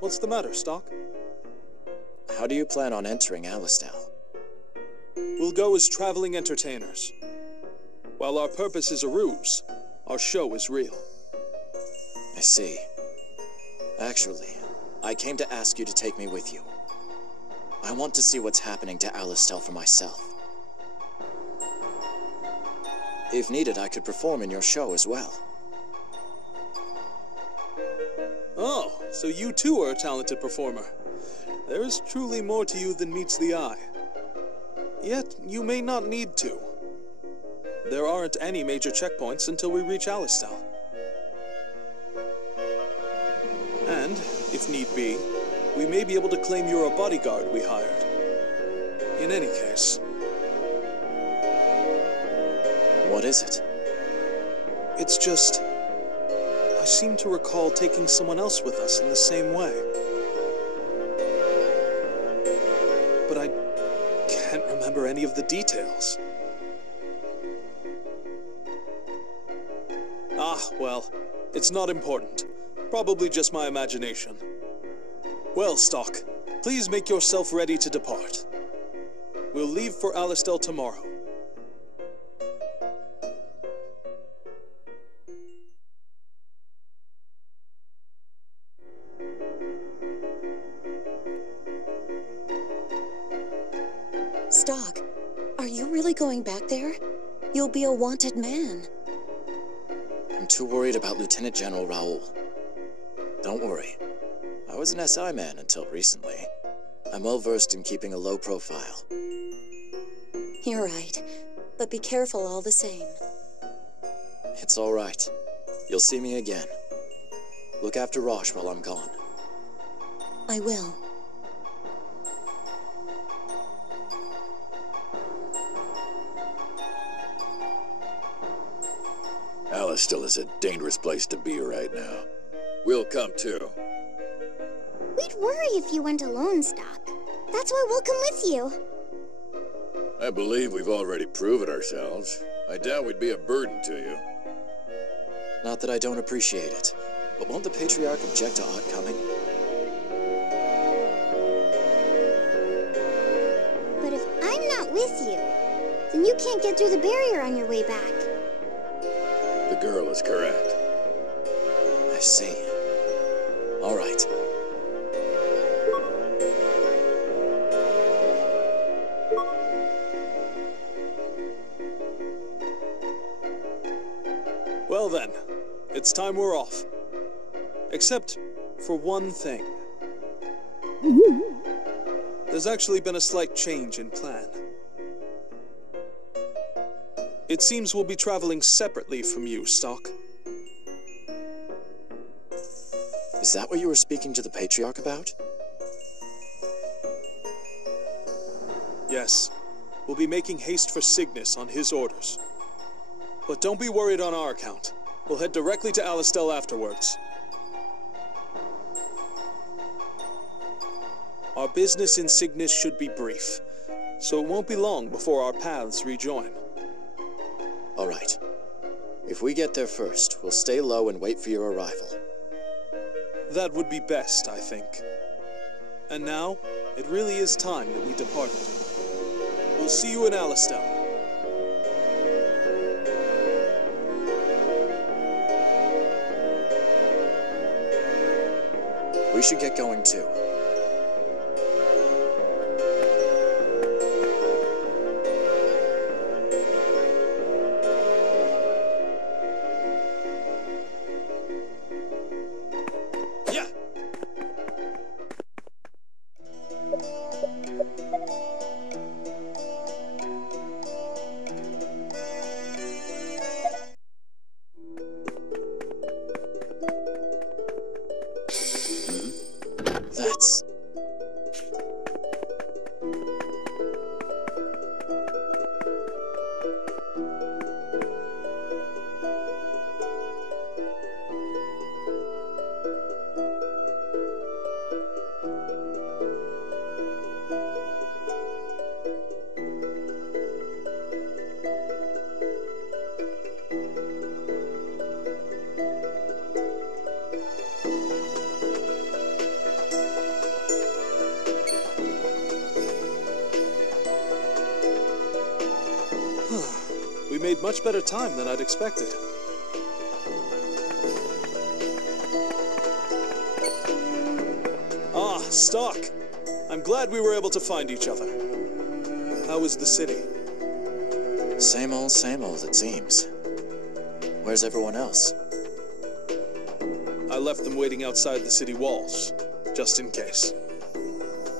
What's the matter, Stock? How do you plan on entering Alistel? We'll go as traveling entertainers. While our purpose is a ruse, our show is real. I see. Actually, I came to ask you to take me with you. I want to see what's happening to Alistel for myself. If needed, I could perform in your show as well. Oh, so you too are a talented performer. There is truly more to you than meets the eye. Yet, you may not need to. There aren't any major checkpoints until we reach Alistel. And, if need be, we may be able to claim you're a bodyguard we hired. In any case... What is it? It's just... I seem to recall taking someone else with us in the same way. But I can't remember any of the details. Ah, well, it's not important. Probably just my imagination. Well, Stock, please make yourself ready to depart. We'll leave for Alistel tomorrow. Stock, are you really going back there? You'll be a wanted man. I'm too worried about Lieutenant General Raul. Don't worry. I was an SI man until recently. I'm well versed in keeping a low profile. You're right, but be careful all the same. It's all right. You'll see me again. Look after Rosh while I'm gone. I will. Alistel is a dangerous place to be right now. We'll come too. We'd worry if you went alone, Stock. That's why we'll come with you. I believe we've already proven ourselves. I doubt we'd be a burden to you. Not that I don't appreciate it, but won't the Patriarch object to Ott coming? But if I'm not with you, then you can't get through the barrier on your way back. The girl is correct. I see. All right. Well then, it's time we're off. Except for one thing. There's actually been a slight change in plan. It seems we'll be traveling separately from you, Stock. Is that what you were speaking to the Patriarch about? Yes. We'll be making haste for Cygnus on his orders. But don't be worried on our account. We'll head directly to Alistel afterwards. Our business in Cygnus should be brief, so it won't be long before our paths rejoin. All right. If we get there first, we'll stay low and wait for your arrival. That would be best, I think. And now, it really is time that we departed. We'll see you in Alistel. We should get going too. That's... made much better time than I'd expected. Ah, Stock! I'm glad we were able to find each other. How is the city? Same old, it seems. Where's everyone else? I left them waiting outside the city walls, just in case.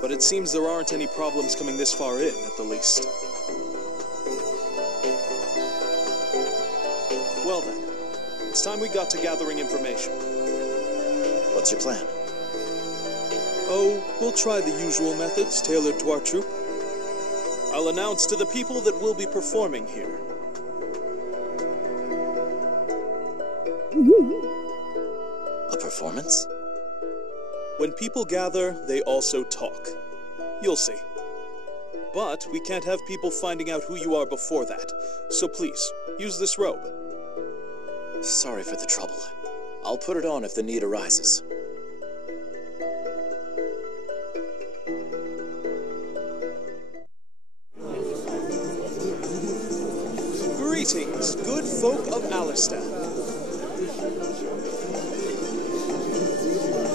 But it seems there aren't any problems coming this far in, at the least. Well then, it's time we got to gathering information. What's your plan? Oh, we'll try the usual methods tailored to our troupe. I'll announce to the people that we'll be performing here. A performance? When people gather, they also talk. You'll see. But we can't have people finding out who you are before that, so please, use this robe. Sorry for the trouble. I'll put it on if the need arises. Greetings, good folk of Alistel.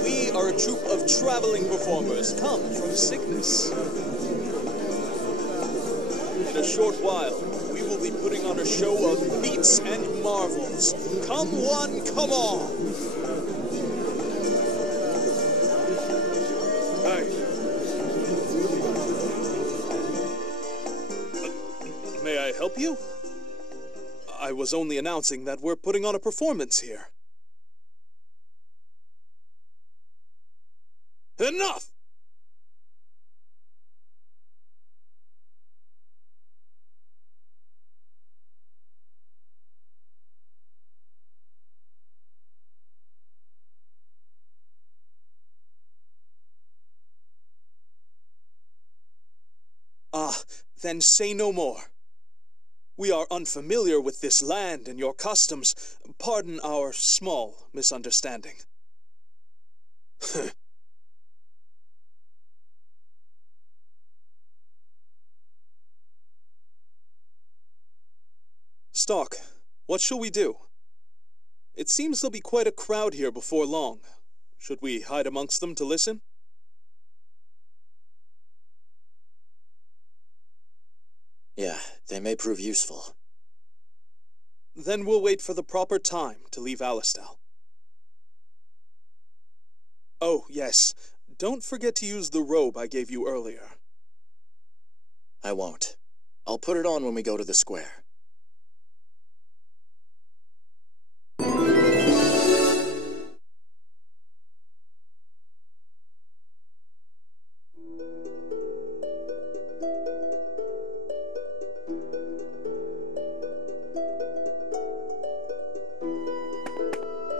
We are a troupe of traveling performers come from Cygnus. In a short while, we will be putting on a show of feats and marvels. Come one, come all! Hey. May I help you? I was only announcing that we're putting on a performance here. Enough! Ah, then say no more. We are unfamiliar with this land and your customs. Pardon our small misunderstanding. Stock, what shall we do? It seems there'll be quite a crowd here before long. Should we hide amongst them to listen? Yeah, they may prove useful. Then we'll wait for the proper time to leave Alistel. Oh, yes. Don't forget to use the robe I gave you earlier. I won't. I'll put it on when we go to the square.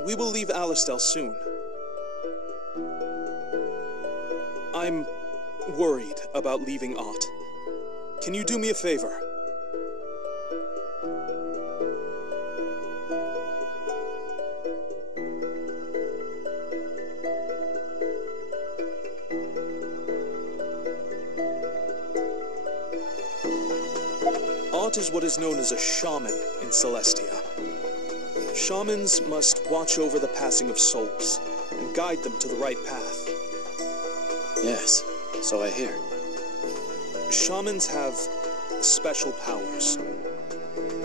We will leave Alistel soon. I'm worried about leaving Ott. Can you do me a favor? Ott is what is known as a shaman in Celestia. Shamans must watch over the passing of souls and guide them to the right path. Yes, so I hear. Shamans have special powers.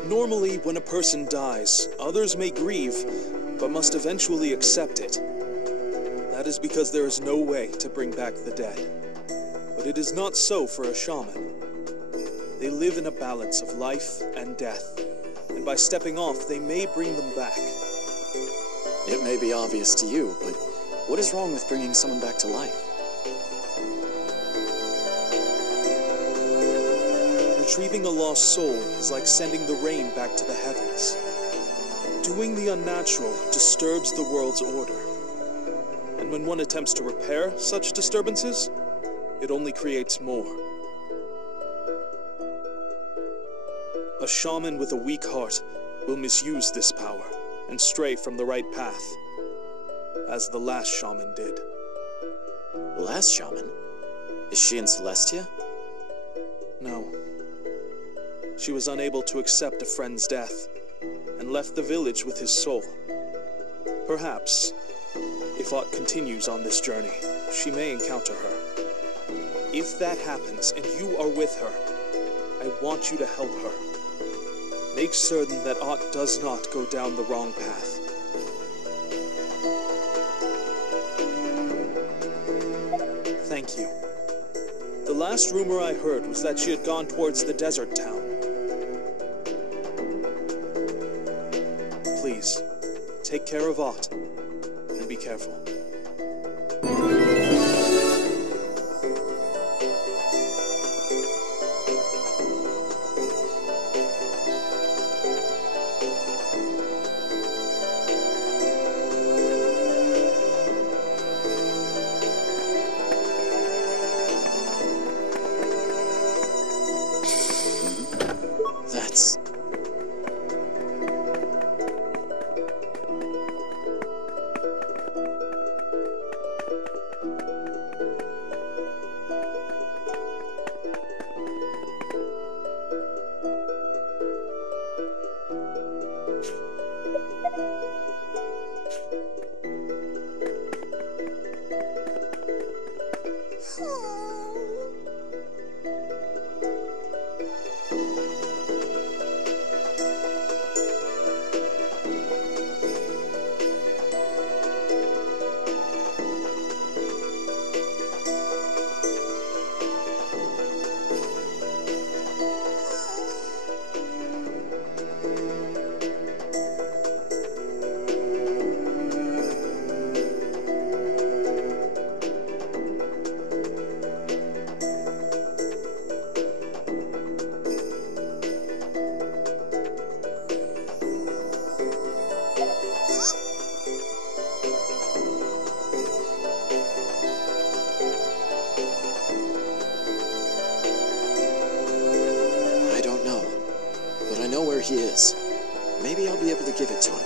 Normally, when a person dies, others may grieve, but must eventually accept it. That is because there is no way to bring back the dead. But it is not so for a shaman. They live in a balance of life and death, and by stepping off, they may bring them back. It may be obvious to you, but what is wrong with bringing someone back to life? Retrieving a lost soul is like sending the rain back to the heavens. Doing the unnatural disturbs the world's order. And when one attempts to repair such disturbances, it only creates more. A shaman with a weak heart will misuse this power and stray from the right path, as the last shaman did. The last shaman? Is she in Celestia? No. She was unable to accept a friend's death, and left the village with his soul. Perhaps, if Ott continues on this journey, she may encounter her. If that happens and you are with her, I want you to help her. Make certain that Ott does not go down the wrong path. Thank you. The last rumor I heard was that she had gone towards the desert town. Please, take care of Ott, and be careful. He is. Maybe I'll be able to give it to him.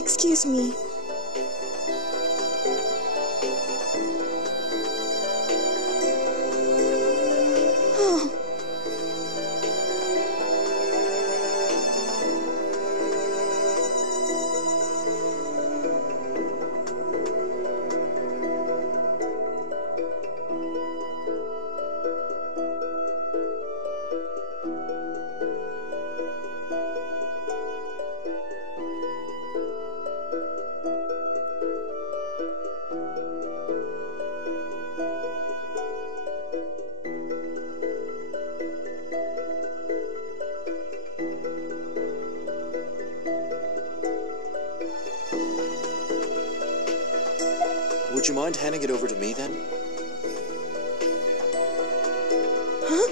Excuse me. Would you mind handing it over to me, then? Huh?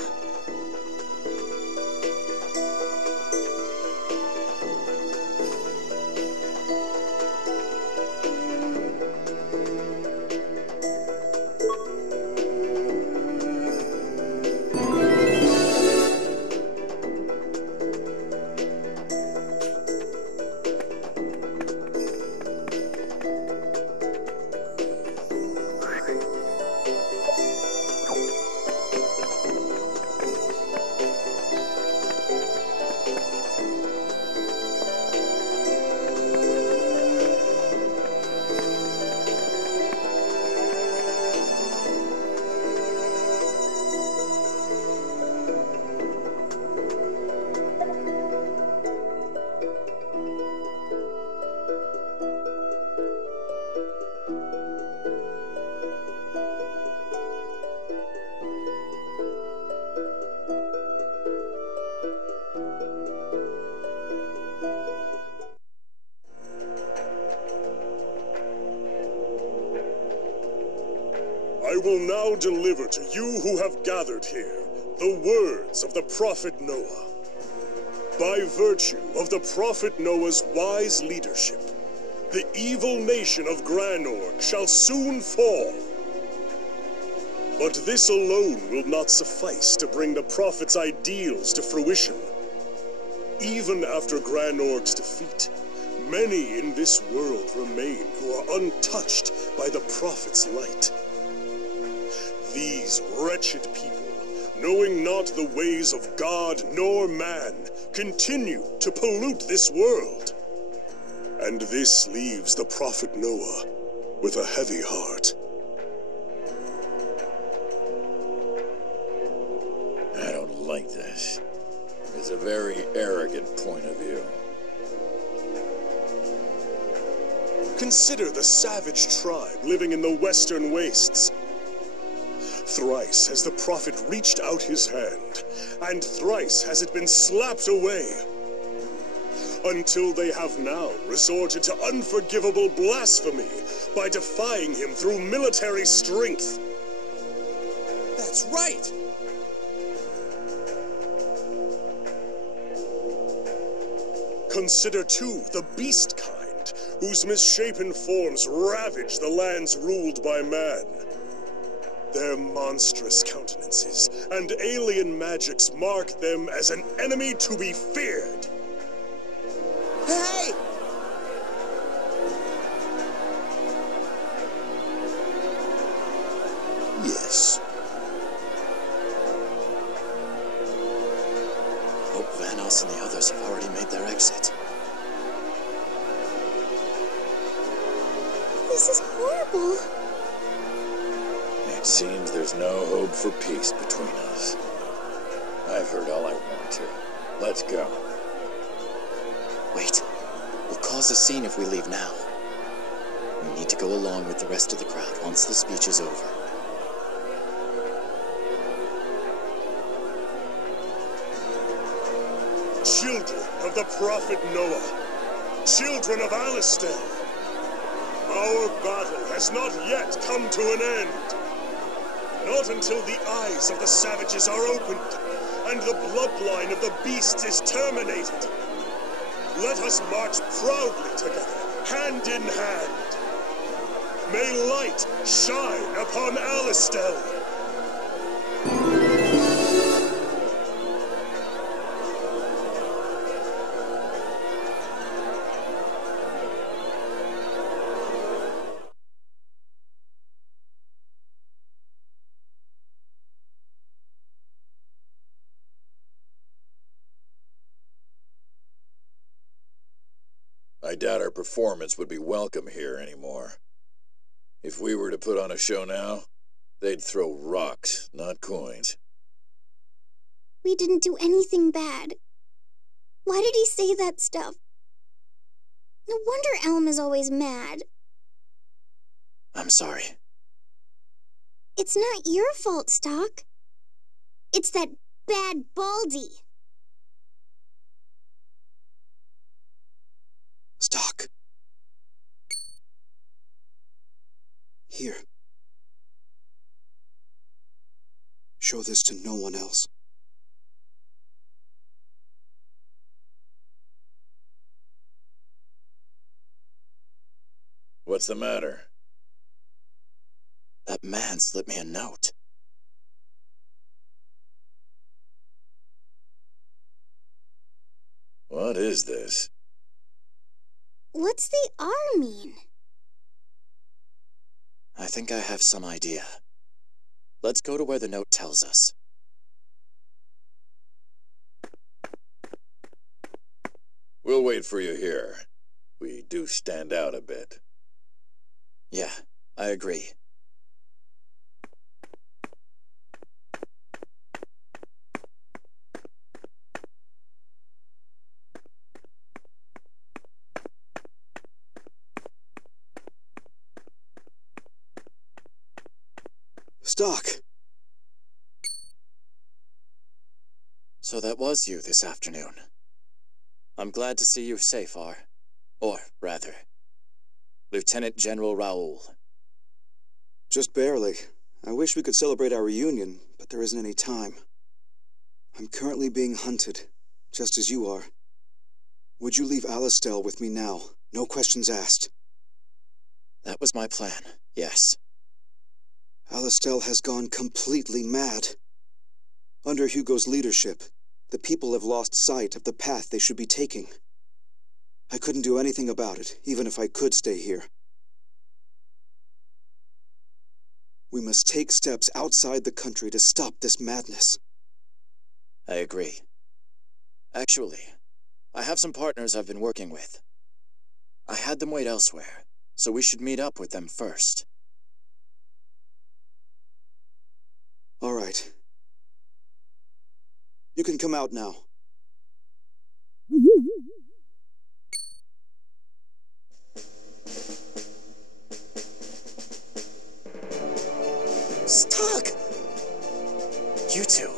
will now deliver to you who have gathered here the words of the prophet Noah. By virtue of the prophet Noah's wise leadership, the evil nation of Granorg shall soon fall. But this alone will not suffice to bring the prophet's ideals to fruition. Even after Granorg's defeat, many in this world remain who are untouched by the prophet's light. These wretched people, knowing not the ways of God nor man, continue to pollute this world. And this leaves the prophet Noah with a heavy heart. I don't like this. It's a very arrogant point of view. Consider the savage tribe living in the western wastes. Thrice has the prophet reached out his hand, and thrice has it been slapped away, until they have now resorted to unforgivable blasphemy by defying him through military strength. That's right! Consider, too, the beast kind, whose misshapen forms ravage the lands ruled by man. Their monstrous countenances and alien magics mark them as an enemy to be feared. Hey! Yes. Hope Vanos and the others have already made their exit. This is horrible. It seems there's no hope for peace between us. I've heard all I want to. Let's go. Wait. We'll cause a scene if we leave now. We need to go along with the rest of the crowd once the speech is over. Children of the prophet Noah, children of Alistel, our battle has not yet come to an end. Not until the eyes of the savages are opened, and the bloodline of the beasts is terminated. Let us march proudly together, hand in hand. May light shine upon Alistel. I doubt our performance would be welcome here anymore. If we were to put on a show now, they'd throw rocks, not coins. We didn't do anything bad. Why did he say that stuff? No wonder Elm is always mad. I'm sorry. It's not your fault, Stock. It's that bad Baldy. Stock. Here. Show this to no one else. What's the matter? That man slipped me a note. What is this? What's the R mean? I think I have some idea. Let's go to where the note tells us. We'll wait for you here. We do stand out a bit. Yeah, I agree. Stock. So that was you this afternoon. I'm glad to see you safe, R. Or, rather, Lieutenant General Raul. Just barely. I wish we could celebrate our reunion, but there isn't any time. I'm currently being hunted, just as you are. Would you leave Alistel with me now? No questions asked. That was my plan, yes. Alistel has gone completely mad. Under Hugo's leadership, the people have lost sight of the path they should be taking. I couldn't do anything about it, even if I could stay here. We must take steps outside the country to stop this madness. I agree. Actually, I have some partners I've been working with. I had them wait elsewhere, so we should meet up with them first. All right. You can come out now. Stuck! You two.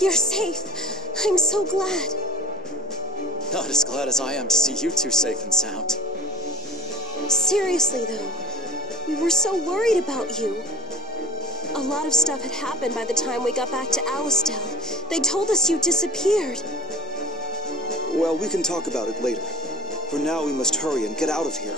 You're safe. I'm so glad. Not as glad as I am to see you two safe and sound. Seriously, though, we were so worried about you. A lot of stuff had happened by the time we got back to Alistel. They told us you disappeared. Well, we can talk about it later. For now, we must hurry and get out of here.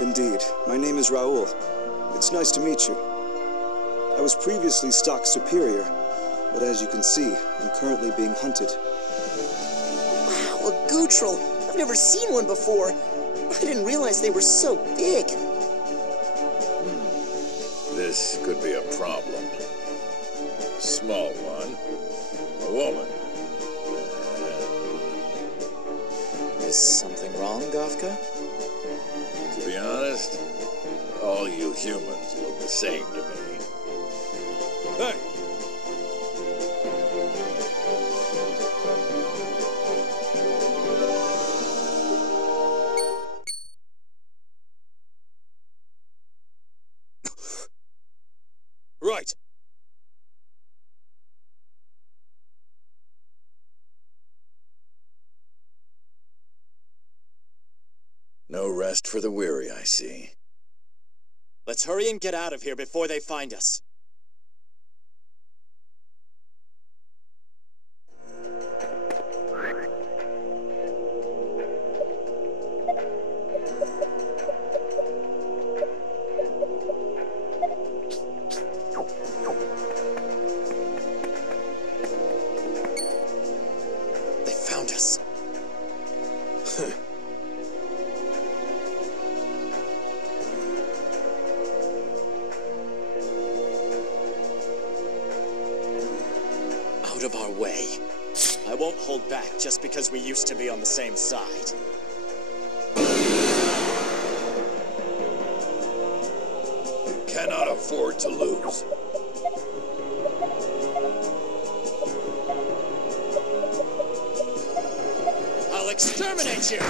Indeed. My name is Raul. It's nice to meet you. I was previously Stock's superior, but as you can see, I'm currently being hunted. Wow, a Gootrel! I've never seen one before. I didn't realize they were so big. This could be a problem. A small one. A woman. Is something wrong, Gafka? To be honest, all you humans look the same to me. Hey! Right. No rest for the weary, I see. Let's hurry and get out of here before they find us. They found us. Out of our way. I won't hold back just because we used to be on the same side. You cannot afford to lose. I'll exterminate you!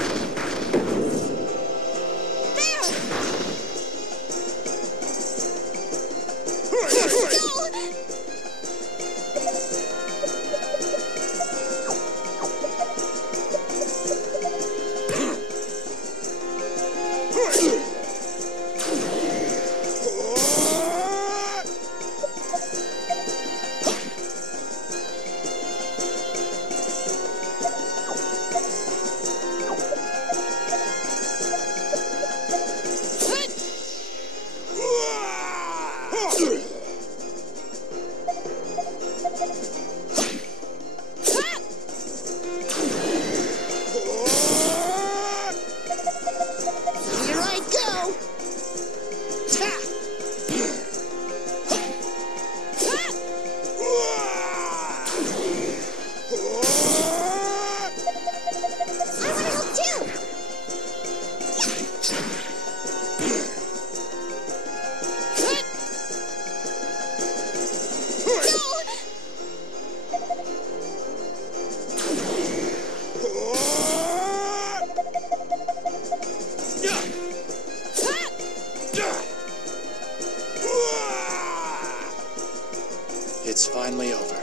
It's finally over.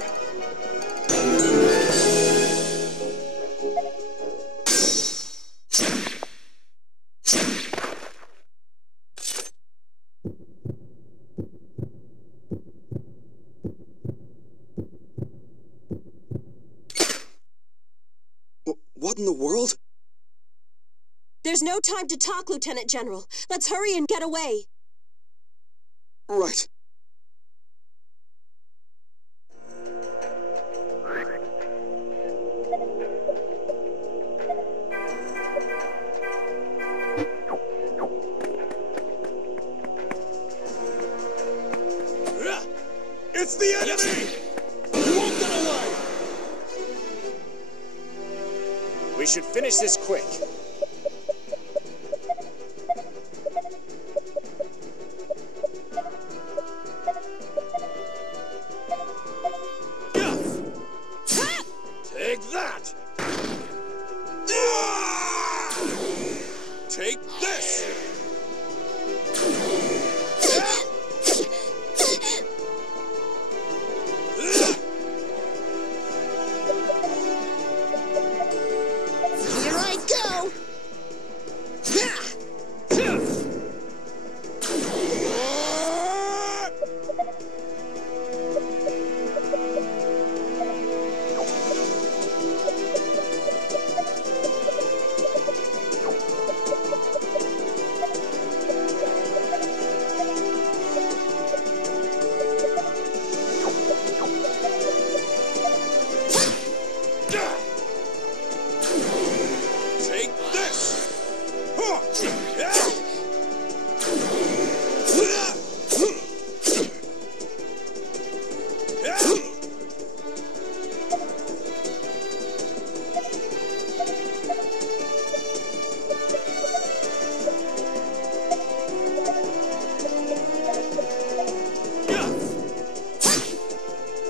What in the world? There's no time to talk, Lieutenant General. Let's hurry and get away. Right. It's the enemy! We won't get away! We should finish this quick. Take that! Take this! Here I go! Take this!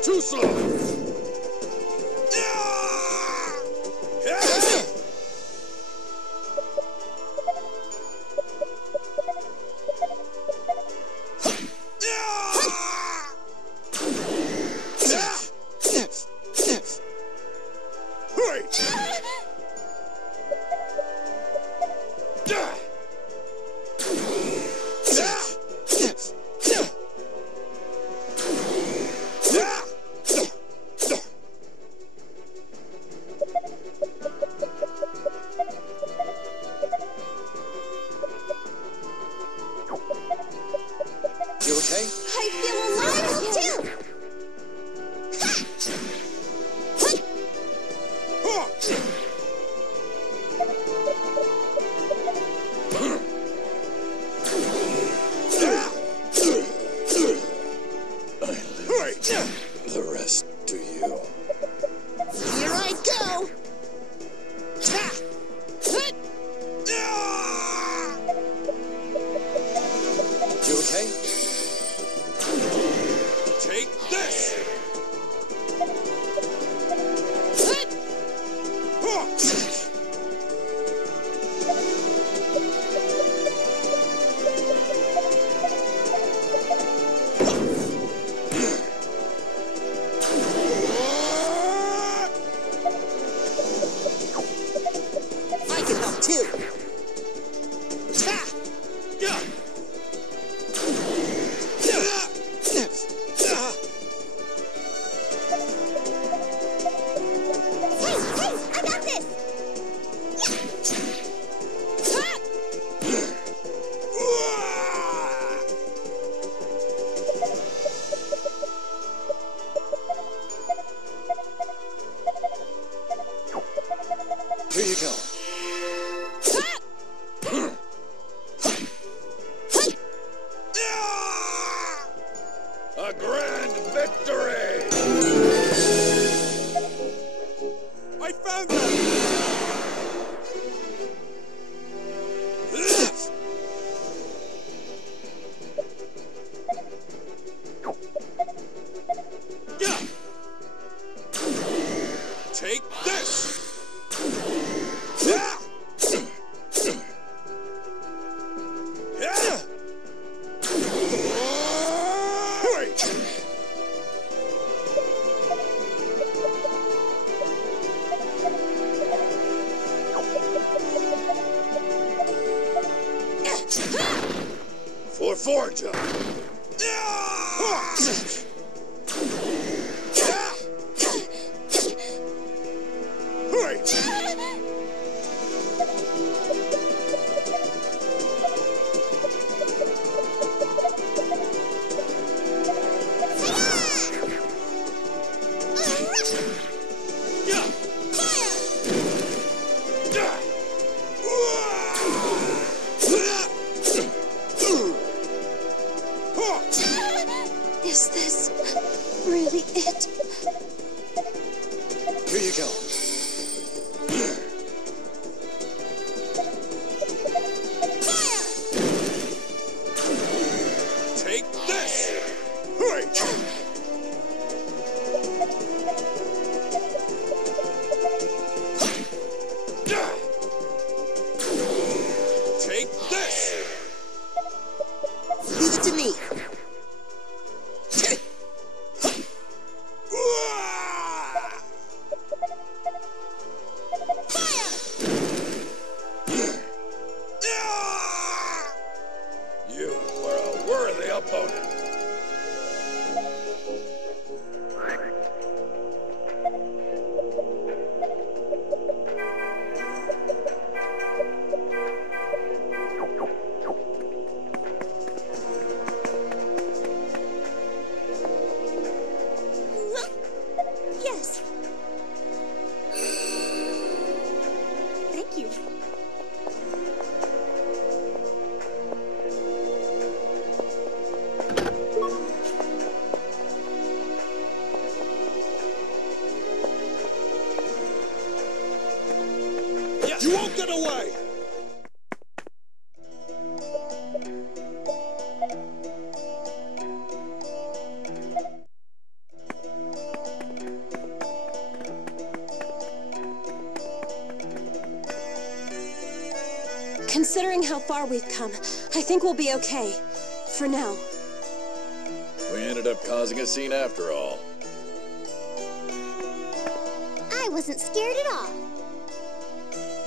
Too slow! You okay? I feel alive too! The rest to you. Here I go! You okay? Take this! I can help too! Hey, I got this! Here you go. A grand victory! I found them! Take this! forge up. Is this really it? Here you go. Take this! Take this! Leave it to me. You are a worthy opponent. Yes. Thank you. You won't get away! Considering how far we've come, I think we'll be okay. For now. We ended up causing a scene after all. I wasn't scared at all.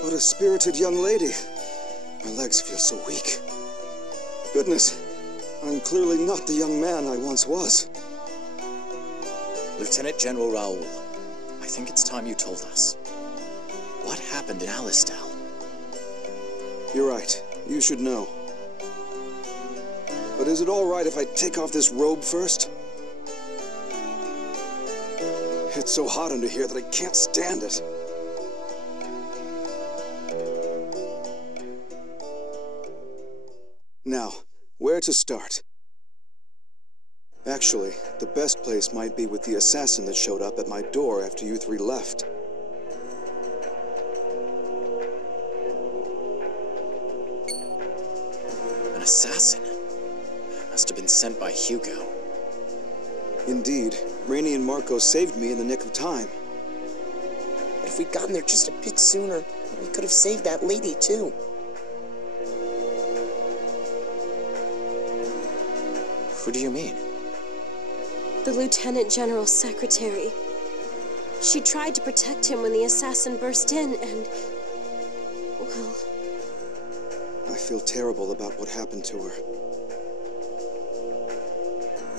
What a spirited young lady. My legs feel so weak. Goodness, I'm clearly not the young man I once was. Lieutenant General Raul, I think it's time you told us. What happened in Alistel? You're right. You should know. But is it all right if I take off this robe first? It's so hot under here that I can't stand it. Now, where to start? Actually, the best place might be with the assassin that showed up at my door after you three left. An assassin? Must have been sent by Hugo. Indeed, Rainey and Marco saved me in the nick of time. But if we'd gotten there just a bit sooner, we could have saved that lady, too. Who do you mean? The Lieutenant General's secretary. She tried to protect him when the assassin burst in, and... well... I feel terrible about what happened to her.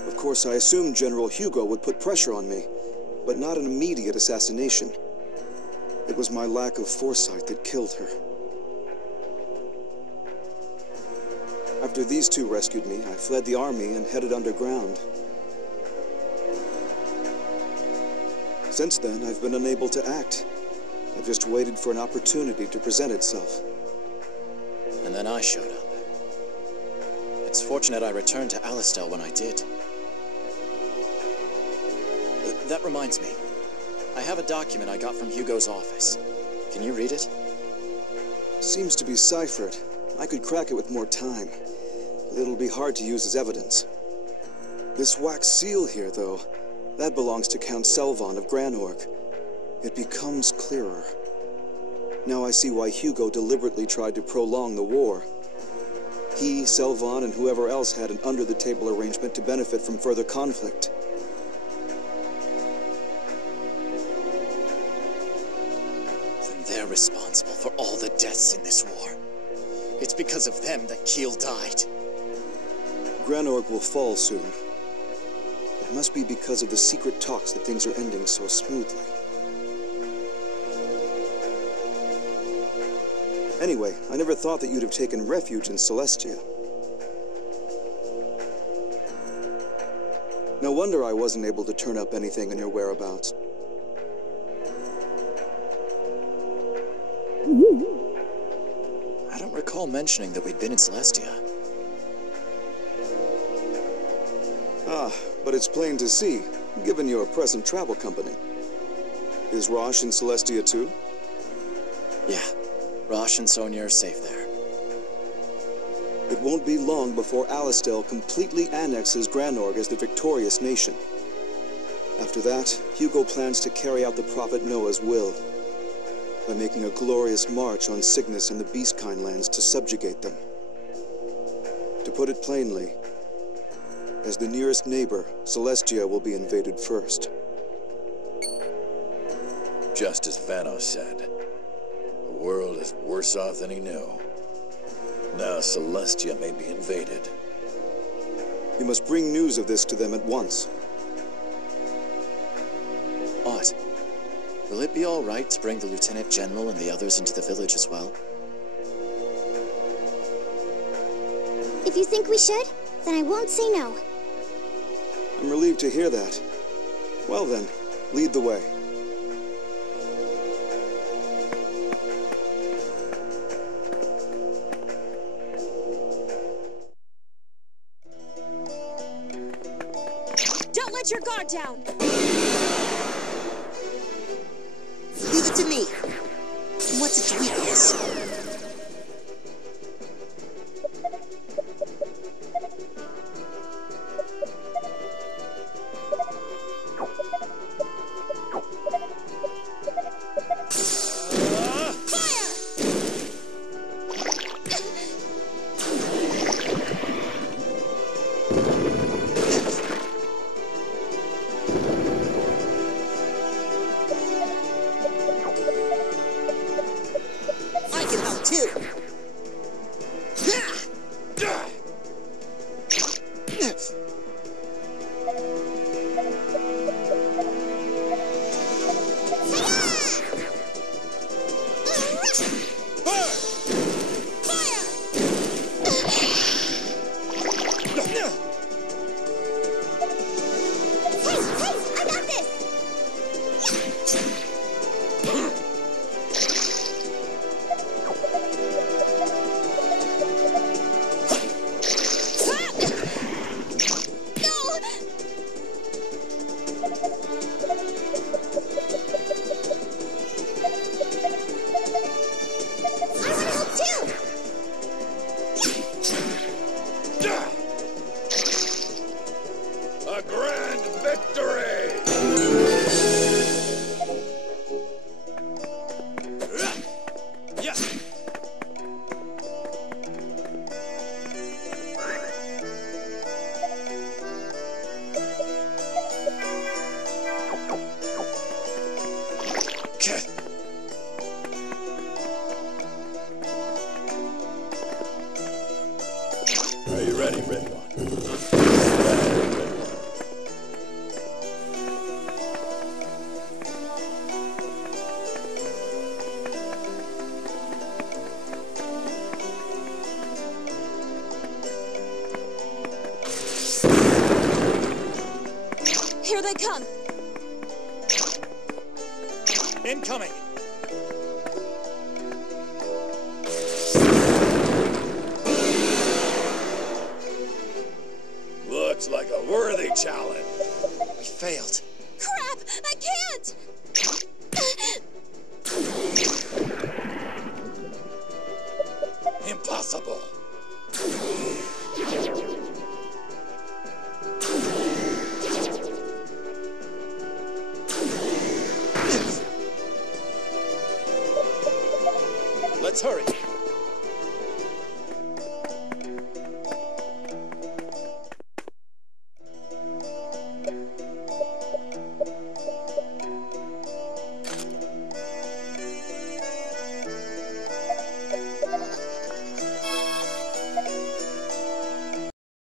Of course, I assumed General Hugo would put pressure on me, but not an immediate assassination. It was my lack of foresight that killed her. After these two rescued me, I fled the army and headed underground. Since then, I've been unable to act. I've just waited for an opportunity to present itself. And then I showed up. It's fortunate I returned to Alistel when I did. That reminds me. I have a document I got from Hugo's office. Can you read it? Seems to be ciphered. I could crack it with more time, but it'll be hard to use as evidence. This wax seal here, though, that belongs to Count Selvon of Granorg. It becomes clearer. Now I see why Hugo deliberately tried to prolong the war. He, Selvon, and whoever else had an under-the-table arrangement to benefit from further conflict. Then they're responsible for all the deaths in this war. It's because of them that Kiel died. Granorg will fall soon. It must be because of the secret talks that things are ending so smoothly. Anyway, I never thought that you'd have taken refuge in Celestia. No wonder I wasn't able to turn up anything on your whereabouts. I don't recall mentioning that we'd been in Celestia. Ah, but it's plain to see, given your present travel company. Is Rosh in Celestia too? Yeah, Rosh and Sonia are safe there. It won't be long before Alistel completely annexes Granorg as the victorious nation. After that, Hugo plans to carry out the Prophet Noah's will, by making a glorious march on Cygnus and the Beastkind lands to subjugate them. To put it plainly, as the nearest neighbor, Celestia will be invaded first. Just as Vanos said, the world is worse off than he knew. Now Celestia may be invaded. You must bring news of this to them at once. Ott, will it be all right to bring the Lieutenant General and the others into the village as well? If you think we should, then I won't say no. I'm relieved to hear that. Well then, lead the way. Don't let your guard down! Leave it to me. What's its weakness? A grand victory! Are you ready, Red One? Here they come! Incoming! Looks like a worthy challenge. We failed. Crap! I can't! Impossible. Let's hurry.